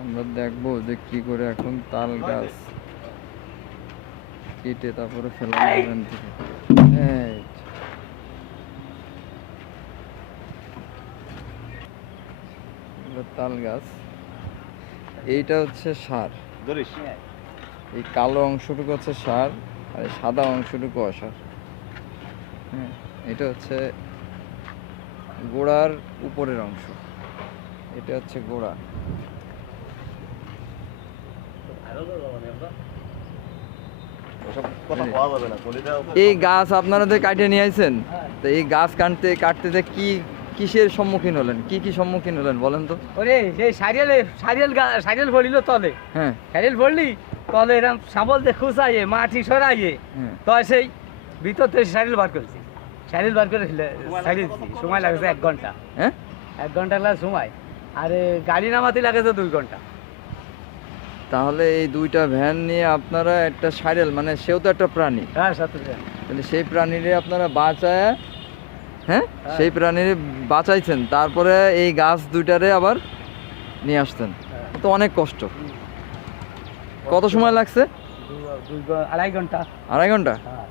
আমরা দেখবো যে কি করে এখন তাল গাছ কেটে তারপরে ফেলা এখান থেকে। এই এগুলো তাল গাছ, এইটা হচ্ছে সার, এই কালো অংশটুকু হচ্ছে সার আর এই সাদা অংশটুকু অসার। হ্যাঁ, এটা হচ্ছে গোড়ার উপরের অংশ, এটা হচ্ছে গোড়া। এই গাছ আপনারা যে কাটে নিয়ে আইছেন, তো এই গাছ কাটতে কাটতে যে কি কিসের সম্মুখীন হলেন, কি কি সম্মুখীন হলেন বলেন তো? ওরে সেই সারিয়াল পড়িল তলে, হ্যাঁ সারিয়াল পড়লি তলে এরকম সাবল দিয়ে খুঁচাইয়ে মাটি সরাইয়ে হ্যাঁ তো সেই ভিতর থেকে সারিয়াল বার করছি। সারিয়াল বার করে সারিয়ে সময় লাগছে 1 ঘন্টা। হ্যাঁ 1 ঘন্টা লাগে সময়, আর গাড়ি নামাতে লাগেছে 2 ঘন্টা। তাহলে এই দুইটা ভ্যান নিয়ে আপনারা একটা সাইরেল, মানে সেও তো একটা প্রাণী, হ্যাঁ সাথে তাহলে সেই প্রাণীরে আপনারা বাঁচায়, হ্যাঁ সেই প্রাণীরে বাঁচাইছেন, তারপরে এই গাছ দুইটারে আবার নিয়ে আসতেন। তো অনেক কষ্ট। কত সময় লাগছে? 2.5 ঘন্টা। 2.5 ঘন্টা? হ্যাঁ।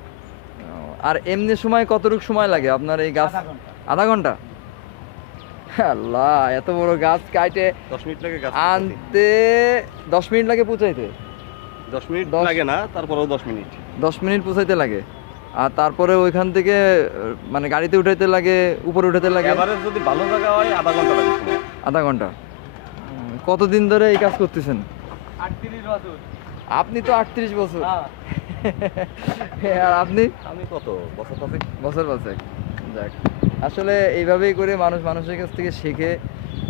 আর এমনি সময় কতটুকু সময় লাগে আপনার এই গাছ? 1/2 ঘন্টা। 1/2 ঘন্টা? আল্লাহ, এত বড় গাছ কাটে 10 মিনিট লাগে গাছ আনতে 10 মিনিট লাগে পৌঁছাইতে? 10 মিনিট 10 লাগে না, তারপরেও 10 মিনিট। 10 মিনিট পৌঁছাইতে লাগে, আর তারপরে ওইখান থেকে মানে গাড়িতে উঠাইতে লাগে, উপরে উঠাইতে লাগে এভারেজ যদি ভালো জায়গা হয় আধা ঘন্টা লাগে সময়। 1/2 ঘন্টা। কতদিন ধরে এই কাজ করতেছেন? 38 বছর। আপনি তো 38 বছর। হ্যাঁ। আর আপনি? আমি কত বছর পাঁচেক। বছর পাঁচেক। যাক, আসলে এইভাবেই করে মানুষ মানুষের কাছ থেকে শেখে,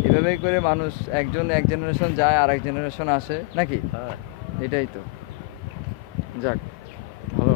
এভাবেই করে মানুষ এক জেনারেশন যায় আর এক জেনারেশন আসে নাকি? হ্যাঁ। এটাই তো। যাক, ভালো।